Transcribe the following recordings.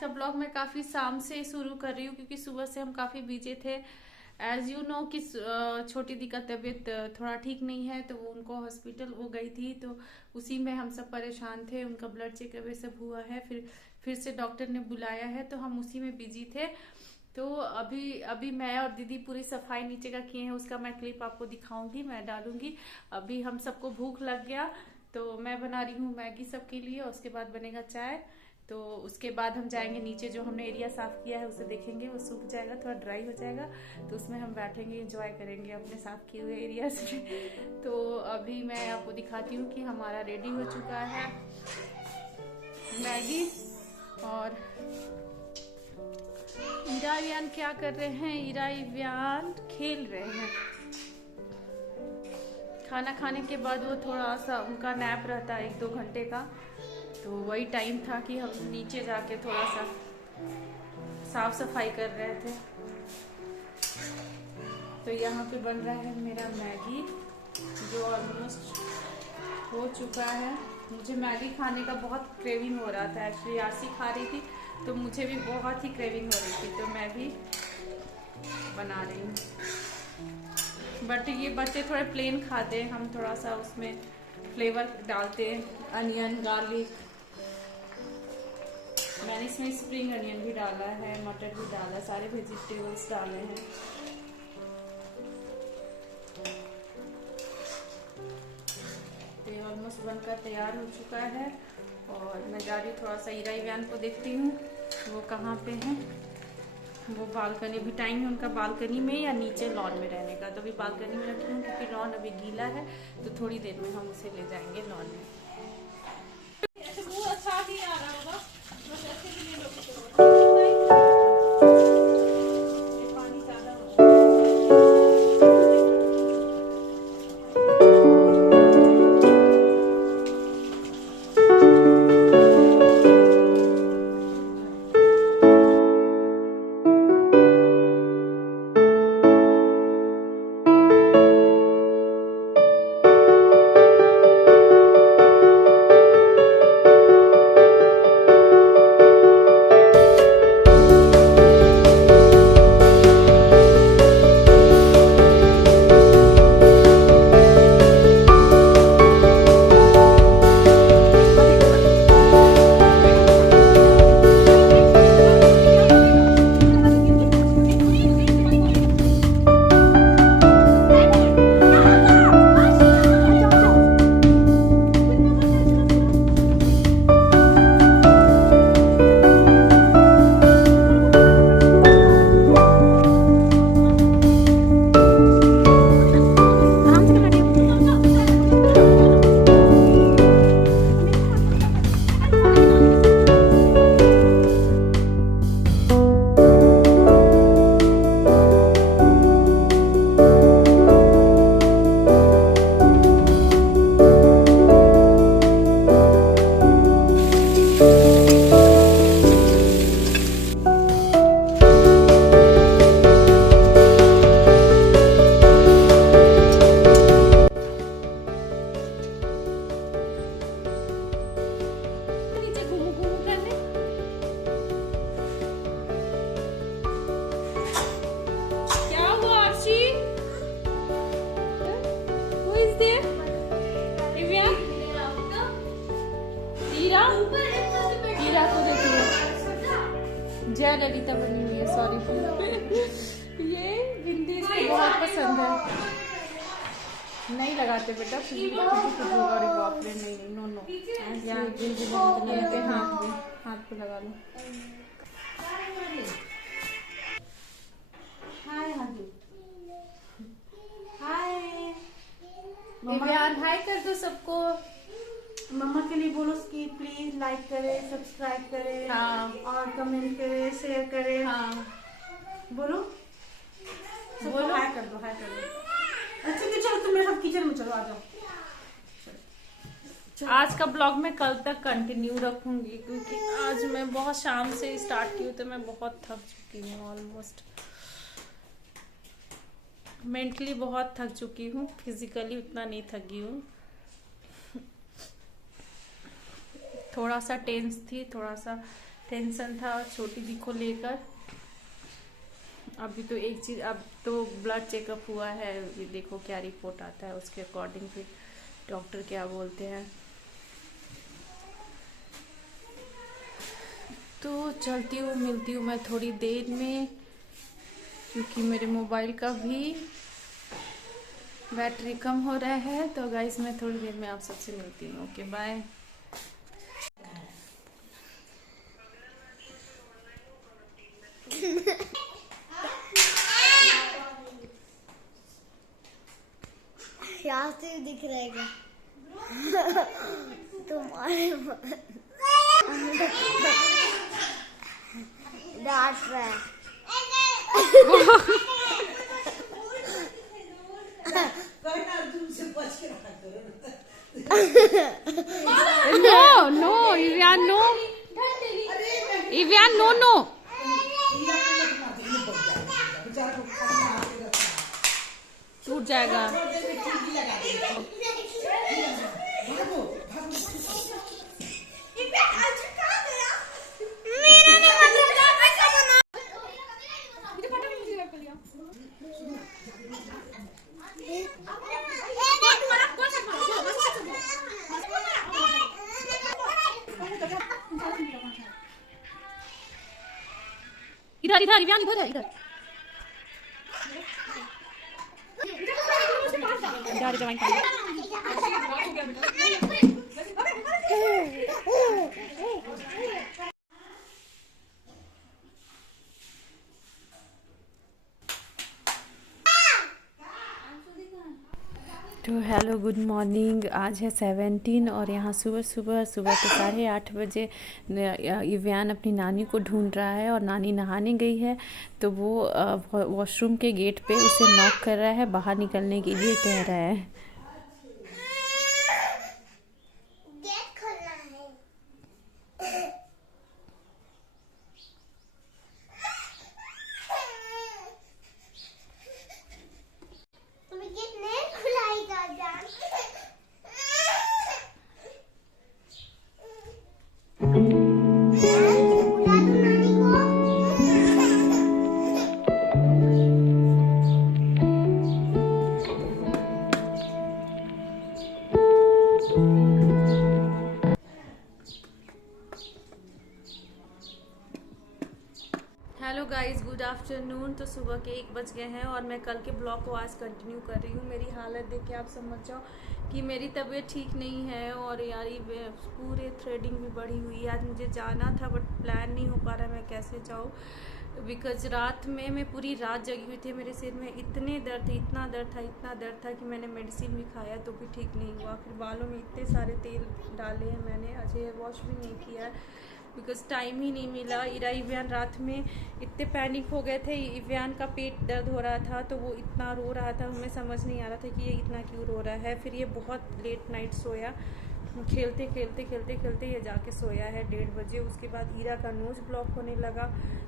का ब्लॉग मैं काफ़ी शाम से शुरू कर रही हूँ क्योंकि सुबह से हम काफ़ी बिजी थे। एज यू नो कि छोटी दी का तबीयत थोड़ा ठीक नहीं है, तो वो उनको हॉस्पिटल वो गई थी, तो उसी में हम सब परेशान थे। उनका ब्लड चेकअप ये सब हुआ है, फिर से डॉक्टर ने बुलाया है, तो हम उसी में बिजी थे। तो अभी अभी मैं और दीदी पूरी सफाई नीचे का किए हैं, उसका मैं क्लिप आपको दिखाऊंगी, मैं डालूंगी। अभी हम सबको भूख लग गया तो मैं बना रही हूँ मैगी सबके लिए, और उसके बाद बनेगा चाय। तो उसके बाद हम जाएंगे नीचे, जो हमने एरिया साफ किया है उसे देखेंगे, वो सूख जाएगा, थोड़ा ड्राई हो जाएगा, तो उसमें हम बैठेंगे, एंजॉय करेंगे अपने साफ किए हुए एरिया से। तो अभी मैं आपको दिखाती हूँ कि हमारा रेडी हो चुका है मैगी। और ईरा इवियान क्या कर रहे हैं? ईरा इवियान खेल रहे हैं। खाना खाने के बाद वो थोड़ा सा उनका नैप रहता है 1-2 घंटे का, तो वही टाइम था कि हम नीचे जाके थोड़ा सा साफ सफाई कर रहे थे। तो यहाँ पे बन रहा है मेरा मैगी, जो ऑलमोस्ट हो चुका है। मुझे मैगी खाने का बहुत क्रेविंग हो रहा था, एक्चुअली आसी खा रही थी तो मुझे भी बहुत ही क्रेविंग हो रही थी, तो मैं भी बना रही हूँ। बट ये बच्चे थोड़े प्लेन खाते हैं, हम थोड़ा सा उसमें फ्लेवर डालते हैं, अनियन, गार्लिक। मैंने इसमें स्प्रिंग अनियन भी डाला है, मटर भी डाला, सारे वेजिटेबल्स डाले हैं। तो ये ऑलमोस्ट बनकर तैयार हो चुका है, और मैं जा रही थोड़ा सा ईरा इवियान को देखती हूँ वो कहाँ पे हैं। वो बालकनी, भी टाइम है उनका बालकनी में या नीचे लॉन में रहने का, तो अभी बालकनी में रखी हूँ क्योंकि लॉन अभी गीला है, तो थोड़ी देर में हम उसे ले जाएंगे लॉन में। अच्छा भी आ रहा होगा, बस ऐसे भी ले लो। हीरा को देखिए, जय ललिता बनी हुई है, सॉरी। ये बिंदी इसको बहुत पसंद है। नहीं लगाते बेटा, अरे बाप रे, नहीं, नो नो, यहाँ बिंदी बहुत है, हाथ पे लगा लो। हाय हाय इवियान, हाय कर दो सबको। मम्मा के लिए बोलो कि प्लीज लाइक करे, सब्सक्राइब करे, हाँ, और कमेंट करे, शेयर करे। हाँ बोलो, बोलो, हाय कर दो, हाय कर दो। अच्छा कि चलो तुम मेरे साथ किचन में चलो, आ जाओ। आज का ब्लॉग मैं कल तक कंटिन्यू रखूंगी क्योंकि आज मैं बहुत शाम से स्टार्ट की हूँ, तो मैं बहुत थक चुकी हूँ। ऑलमोस्ट मेंटली बहुत थक चुकी हूँ, फिजिकली उतना नहीं थकी हूँ। थोड़ा सा टेंस थी, थोड़ा सा टेंशन था छोटी दी को लेकर। अभी तो एक चीज़, अब तो ब्लड चेकअप हुआ है, अभी देखो क्या रिपोर्ट आता है, उसके अकॉर्डिंग फिर डॉक्टर क्या बोलते हैं। तो चलती हूँ, मिलती हूँ मैं थोड़ी देर में, क्योंकि मेरे मोबाइल का भी बैटरी कम हो रहा है। तो गाइस मैं थोड़ी देर में आप सबसे मिलती हूँ। Okay bye. यहाँ से दिख रहेगा तुम्हारे डांट रहा है। नो नो इवियान, नो इवियान, नो नो। टूट जाएगा। इधर इधर इवियान, इधर है, इधर इधर जवाइन तो हेलो गुड मॉर्निंग। आज है 17 और यहाँ सुबह के 8:30 बजे इवियान अपनी नानी को ढूंढ रहा है और नानी नहाने गई है। तो वो वॉशरूम के गेट पे उसे नॉक कर रहा है, बाहर निकलने के लिए कह रहा है। Hello guys, good afternoon. तो सुबह के 1 बज गए हैं और मैं कल के ब्लॉग को आज कंटिन्यू कर रही हूँ। मेरी हालत देख के आप समझ जाओ कि मेरी तबीयत ठीक नहीं है और यार ये पूरे थ्रेडिंग भी बढ़ी हुई है। आज मुझे जाना था बट प्लान नहीं हो पा रहा है मैं कैसे जाऊँ, बिकॉज रात में मैं पूरी रात जगी हुई थी। मेरे सिर में इतने दर्द थे, इतना दर्द था कि मैंने मेडिसिन भी खाया तो भी ठीक नहीं हुआ। फिर बालों में इतने सारे तेल डाले हैं मैंने, आज हेयर वॉश भी नहीं किया है बिकॉज टाइम ही नहीं मिला। इवियान रात में इतने पैनिक हो गए थे, इवियान का पेट दर्द हो रहा था तो वो इतना रो रहा था, हमें समझ नहीं आ रहा था कि ये इतना क्यों रो रहा है। फिर ये बहुत लेट नाइट सोया, खेलते ये जाके सोया है 1:30 बजे। उसके बाद हीरा का नोज ब्लॉक होने लगा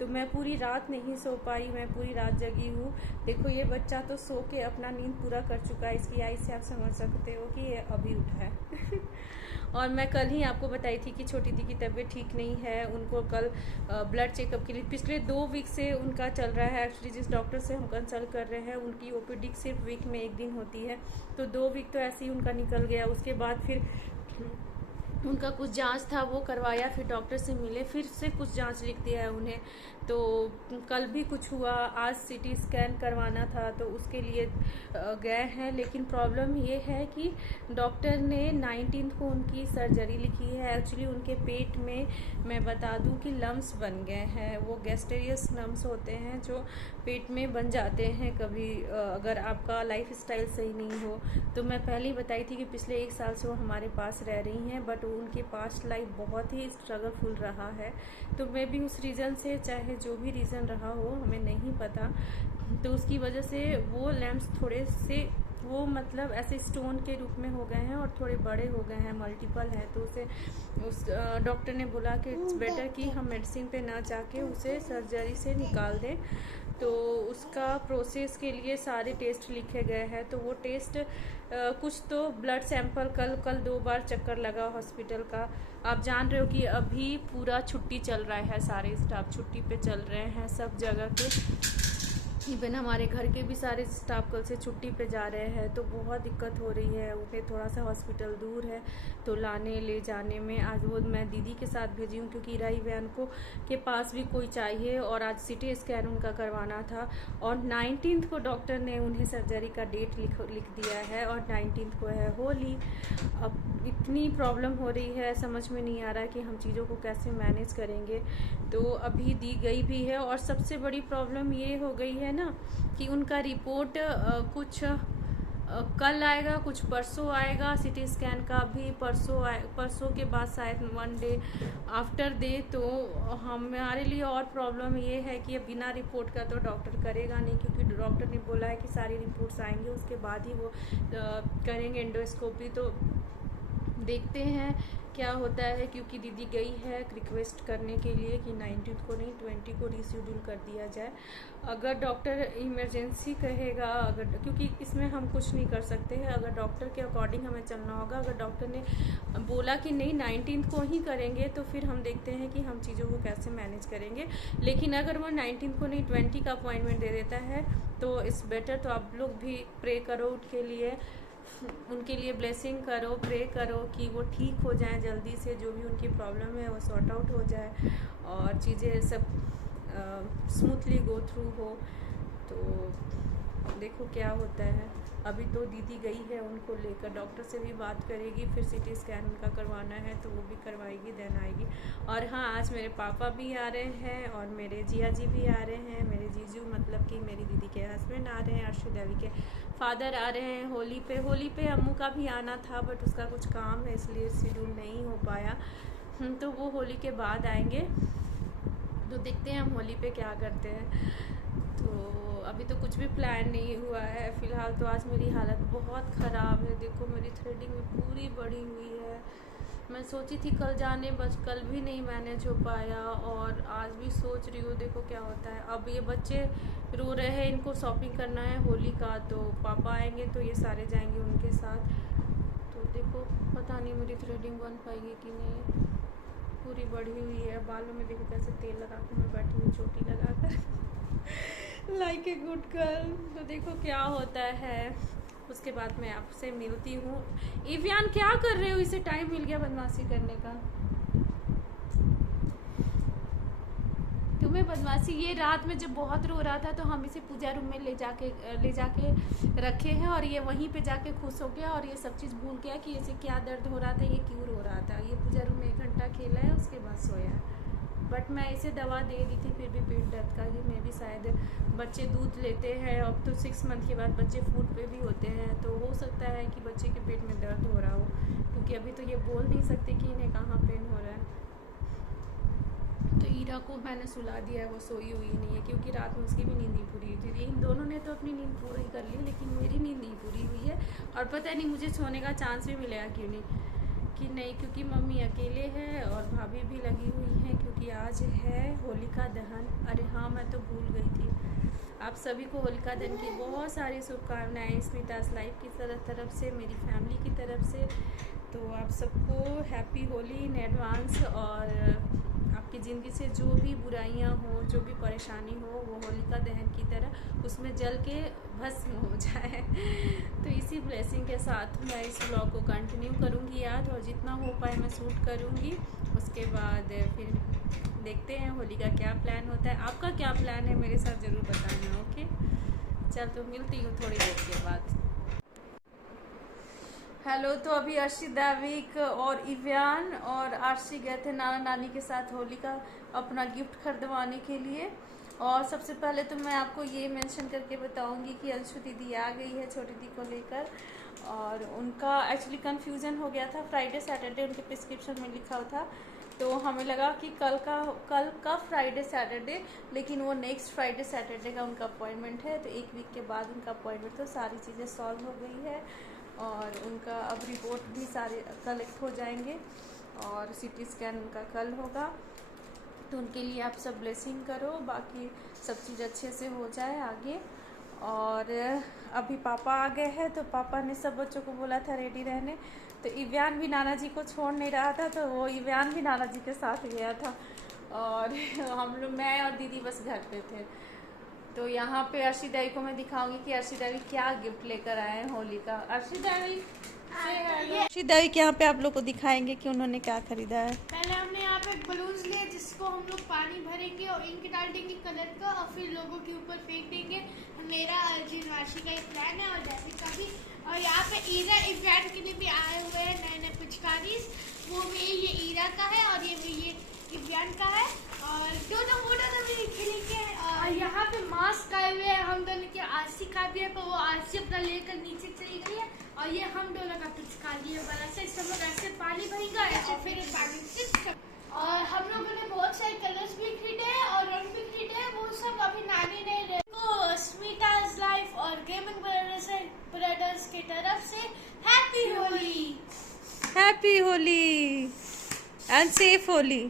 तो मैं पूरी रात नहीं सो पाई, मैं पूरी रात जगी हूँ। देखो ये बच्चा तो सो के अपना नींद पूरा कर चुका है, इसकी आई से आप समझ सकते हो कि ये अभी उठा है। और मैं कल ही आपको बताई थी कि छोटी दी की तबीयत ठीक नहीं है, उनको कल ब्लड चेकअप के लिए पिछले 2 वीक से उनका चल रहा है। एक्चुअली जिस डॉक्टर से हम कंसल्ट कर रहे हैं उनकी ओपीडी सिर्फ वीक में 1 दिन होती है, तो 2 वीक तो ऐसे ही उनका निकल गया। उसके बाद फिर उनका कुछ जांच था वो करवाया, फिर डॉक्टर से मिले, फिर से कुछ जांच लिख दिया है उन्हें। तो कल भी कुछ हुआ, आज सीटी स्कैन करवाना था तो उसके लिए गए हैं। लेकिन प्रॉब्लम ये है कि डॉक्टर ने 19 को उनकी सर्जरी लिखी है। एक्चुअली उनके पेट में मैं बता दूं कि लम्स बन गए हैं, वो गैस्ट्रियस लम्स होते हैं जो पेट में बन जाते हैं कभी अगर आपका लाइफ स्टाइल सही नहीं हो। तो मैं पहले ही बताई थी कि पिछले 1 साल से वो हमारे पास रह रही हैं, बट उनके पास्ट लाइफ बहुत ही स्ट्रगलफुल रहा है। तो मैं भी उस रीज़न से, चाहे जो भी रीज़न रहा हो हमें नहीं पता, तो उसकी वजह से वो लैम्प्स थोड़े से वो मतलब ऐसे स्टोन के रूप में हो गए हैं और थोड़े बड़े हो गए हैं, मल्टीपल है। तो उसे उस डॉक्टर ने बोला कि इट्स बेटर कि हम मेडिसिन पे ना जाके उसे सर्जरी से निकाल दें। तो उसका प्रोसेस के लिए सारे टेस्ट लिखे गए हैं, तो वो टेस्ट कुछ तो ब्लड सैंपल कल 2 बार चक्कर लगा हॉस्पिटल का। आप जान रहे हो कि अभी पूरा छुट्टी चल रहा है, सारे स्टाफ छुट्टी पे चल रहे हैं सब जगह के। इवन हमारे घर के भी सारे स्टाफ कल से छुट्टी पे जा रहे हैं, तो बहुत दिक्कत हो रही है। उन्हें थोड़ा सा हॉस्पिटल दूर है, तो लाने ले जाने में आज वो मैं दीदी के साथ भेजी हूँ, क्योंकि इरा इवान को के पास भी कोई चाहिए। और आज सिटी स्कैन उनका करवाना था, और 19 को डॉक्टर ने उन्हें सर्जरी का डेट लिख दिया है, और 19 को है होली। अब इतनी प्रॉब्लम हो रही है, समझ में नहीं आ रहा है कि हम चीज़ों को कैसे मैनेज करेंगे। तो अभी दी गई भी है, और सबसे बड़ी प्रॉब्लम ये हो गई है ना कि उनका रिपोर्ट कुछ कल आएगा, कुछ परसों आएगा। सिटी स्कैन का भी परसों के बाद शायद 1 डे आफ्टर दे। तो हमारे लिए और प्रॉब्लम ये है कि अब बिना रिपोर्ट का तो डॉक्टर करेगा नहीं, क्योंकि डॉक्टर ने बोला है कि सारी रिपोर्ट्स आएंगे उसके बाद ही वो करेंगे एंडोस्कोपी। तो देखते हैं क्या होता है, क्योंकि दीदी गई है रिक्वेस्ट करने के लिए कि 19 को नहीं 20 को रीशेड्यूल कर दिया जाए। अगर डॉक्टर इमरजेंसी कहेगा, अगर क्योंकि इसमें हम कुछ नहीं कर सकते हैं, अगर डॉक्टर के अकॉर्डिंग हमें चलना होगा। अगर डॉक्टर ने बोला कि नहीं 19 को ही करेंगे, तो फिर हम देखते हैं कि हम चीज़ों को कैसे मैनेज करेंगे। लेकिन अगर वो 19 को नहीं 20 का अपॉइंटमेंट दे देता है तो इट्स बेटर। तो आप लोग भी प्रे करो उनके लिए ब्लेसिंग करो, प्रे करो कि वो ठीक हो जाएं जल्दी से, जो भी उनकी प्रॉब्लम है वो सॉर्ट आउट हो जाए और चीज़ें सब स्मूथली गो थ्रू हो। तो देखो क्या होता है। अभी तो दीदी गई है उनको लेकर, डॉक्टर से भी बात करेगी, फिर सिटी स्कैन उनका करवाना है तो वो भी करवाएगी, देन आएगी। और हाँ, आज मेरे पापा भी आ रहे हैं और मेरे जिया जी भी आ रहे हैं, मेरे जीजू मतलब कि मेरी दीदी के हस्बैंड आ रहे हैं, अर्शी देवी के फादर आ रहे हैं होली पे अम्मू का भी आना था, बट उसका कुछ काम है इसलिए शेड्यूल नहीं हो पाया। तो वो होली के बाद आएंगे, तो देखते हैं हम होली पे क्या करते हैं। तो अभी तो कुछ भी प्लान नहीं हुआ है फ़िलहाल। तो आज मेरी हालत बहुत ख़राब है, देखो मेरी थ्रेडिंग में पूरी बढ़ी हुई है। मैं सोची थी कल जाने, बस कल भी नहीं मैनेज हो पाया, और आज भी सोच रही हूँ, देखो क्या होता है। अब ये बच्चे रो रहे हैं, इनको शॉपिंग करना है होली का, तो पापा आएंगे तो ये सारे जाएंगे उनके साथ। तो देखो पता नहीं मेरी थ्रेडिंग बन पाएगी कि नहीं, पूरी बढ़ी हुई है। बालों में देखो कैसे तेल लगा कर मैं बैठी हूँ, चोटी लगा कर लाइक ए गुड गर्ल। तो देखो क्या होता है, उसके बाद मैं आपसे मिलती हूँ। इवियान क्या कर रहे हो, इसे टाइम मिल गया बदमाशी करने का। तुम्हें बदमाशी, ये रात में जब बहुत रो रहा था तो हम इसे पूजा रूम में ले जाके रखे हैं, और ये वहीं पे जाके खुश हो गया और ये सब चीज़ भूल गया कि इसे क्या दर्द हो रहा था, ये क्यों रो रहा था। ये पूजा रूम में 1 घंटा खेला है, उसके बाद सोया है। बट मैं इसे दवा दे दी थी फिर भी पेट दर्द का, कि मैं भी शायद बच्चे दूध लेते हैं, अब तो 6 मंथ के बाद बच्चे फूड पे भी होते हैं, तो हो सकता है कि बच्चे के पेट में दर्द हो रहा हो, क्योंकि अभी तो ये बोल नहीं सकते कि इन्हें कहाँ पेन हो रहा है। तो ईरा को मैंने सुला दिया है, वो सोई हुई नहीं है, क्योंकि रात में उसकी भी नींद नहीं पूरी हुई थी। इन दोनों ने तो अपनी नींद पूरी कर ली, लेकिन मेरी नींद नहीं पूरी हुई है, और पता नहीं मुझे सोने का चांस भी मिलेगा क्यों नहीं, क्योंकि मम्मी अकेले हैं और भाभी भी लगी हुई हैं, क्योंकि आज है होलिका दहन। अरे हाँ, मैं तो भूल गई थी। आप सभी को होलिका दहन की बहुत सारी शुभकामनाएं स्मितास लाइफ की तरफ से, मेरी फैमिली की तरफ से। तो आप सबको हैप्पी होली इन एडवांस, और आपकी ज़िंदगी से जो भी बुराइयां हो, जो भी परेशानी हो, वो होलिका दहन की तरह उसमें जल के भस्म हो जाए। तो इसी ब्लेसिंग के साथ मैं इस व्लॉग को कंटिन्यू करूँगी आज, और जितना हो पाए मैं शूट करूँगी। उसके बाद फिर देखते हैं होली का क्या प्लान होता है। आपका क्या प्लान है मेरे साथ ज़रूर बताना, ओके। चल तो मिलती हूँ थोड़ी देर के बाद। हेलो, तो अभी अर्शी दाविक और इवियान और आरसी गए थे नाना नानी के साथ होली का अपना गिफ्ट खरीदवाने के लिए। और सबसे पहले तो मैं आपको ये मेंशन करके बताऊंगी कि अंशु दीदी आ गई है छोटी दी को लेकर, और उनका एक्चुअली कंफ्यूजन हो गया था। फ्राइडे सैटरडे उनके प्रिस्क्रिप्शन में लिखा हुआ था, तो हमें लगा कि कल का फ्राइडे सैटरडे, लेकिन वो नेक्स्ट फ्राइडे सैटरडे का उनका अपॉइंटमेंट है, तो 1 वीक के बाद उनका अपॉइंटमेंट, तो सारी चीज़ें सॉल्व हो गई है, और उनका अब रिपोर्ट भी सारे कलेक्ट हो जाएंगे, और सिटी स्कैन उनका कल होगा। तो उनके लिए आप सब ब्लेसिंग करो, बाकी सब चीज़ अच्छे से हो जाए आगे। और अभी पापा आ गए हैं तो पापा ने सब बच्चों को बोला था रेडी रहने, तो इव्यान भी नाना जी को छोड़ नहीं रहा था, तो वो इव्यान भी नाना जी के साथ गया था और हम लोग, मैं और दीदी बस घर पे थे। तो यहाँ पे अर्शिदा को मैं दिखाऊंगी कि अर्शिदा क्या गिफ्ट लेकर आए हैं होली का। अर्शिदा के यहाँ पे आप लोग को दिखाएंगे कि उन्होंने क्या खरीदा है। पहले हमने यहाँ पे बलून्स लिए जिसको हम लोग पानी भरेंगे और इंक डाल देंगे कलर का और फिर लोगों के ऊपर फेंक देंगे। मेरा अर्जुन राशि का एक प्लान है और जैसे का भी। और यहाँ पे ईरा इवेंट के लिए भी आए हुए हैं नए नए पिचकारी। वो में ये ईरा का है और ये इवेंट का है और दोनों भी खेलेंगे। और यहाँ पे मास्क आए हुए हैं, हम दोनों की आरसी खा भी है पर वो आरसी अपना लेकर नीचे चली गई है। और ये हम दोनों का पिचकारी है बड़ा सा, इसमें लोग ऐसे पानी भरेंगे और फिर पानी से। और हम लोगों ने बहुत सारे कलर्स भी खरीदे हैं और रंग भी खरीदे हैं, वो सब अभी नानी ने स्मिता's लाइफ और गेमिंग ब्रदर्स की तरफ से happy Holi. Happy Holi and safe Holi.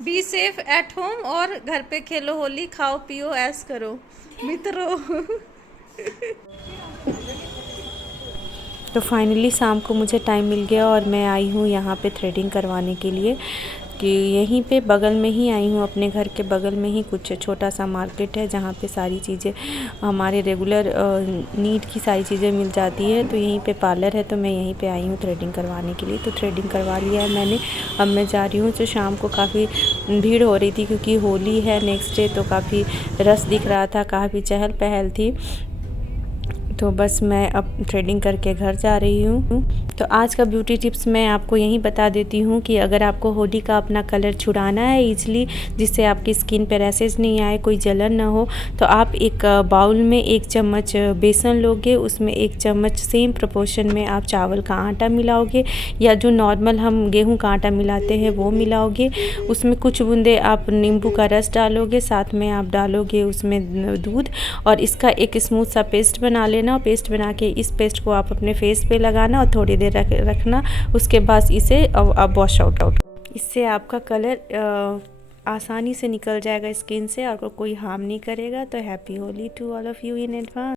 Be safe at home और घर पे खेलो होली, खाओ पियो ऐश करो मित्रों। तो फाइनली शाम को मुझे टाइम मिल गया और मैं आई हूँ यहाँ पे थ्रेडिंग करवाने के लिए, कि यहीं पे बगल में ही आई हूँ, अपने घर के बगल में ही कुछ छोटा सा मार्केट है जहाँ पे सारी चीज़ें हमारे रेगुलर नीड की सारी चीज़ें मिल जाती है। तो यहीं पे पार्लर है, तो मैं यहीं पे आई हूँ थ्रेडिंग करवाने के लिए। तो थ्रेडिंग करवा लिया है मैंने, अब मैं जा रही हूँ। तो शाम को काफ़ी भीड़ हो रही थी क्योंकि होली है नेक्स्ट डे, तो काफ़ी रश दिख रहा था, काफ़ी चहल पहल थी। तो बस मैं अब थ्रेडिंग करके घर जा रही हूँ। तो आज का ब्यूटी टिप्स मैं आपको यही बता देती हूँ कि अगर आपको होली का अपना कलर छुड़ाना है ईजिली, जिससे आपकी स्किन पे रैशेज नहीं आए, कोई जलन ना हो, तो आप एक बाउल में 1 चम्मच बेसन लोगे, उसमें 1 चम्मच सेम प्रोपोर्शन में आप चावल का आटा मिलाओगे या जो नॉर्मल हम गेहूँ का आटा मिलाते हैं वो मिलाओगे। उसमें कुछ बूंदे आप नींबू का रस डालोगे, साथ में आप डालोगे उसमें दूध, और इसका एक स्मूथ सा पेस्ट बना लेना। पेस्ट बना के इस पेस्ट को आप अपने फेस पे लगाना और थोड़ी देर रखना, उसके बाद इसे अब वॉश आउट। इससे आपका कलर आसानी से निकल जाएगा स्किन से और कोई हार्म नहीं करेगा। तो happy Holi to all of you in advance.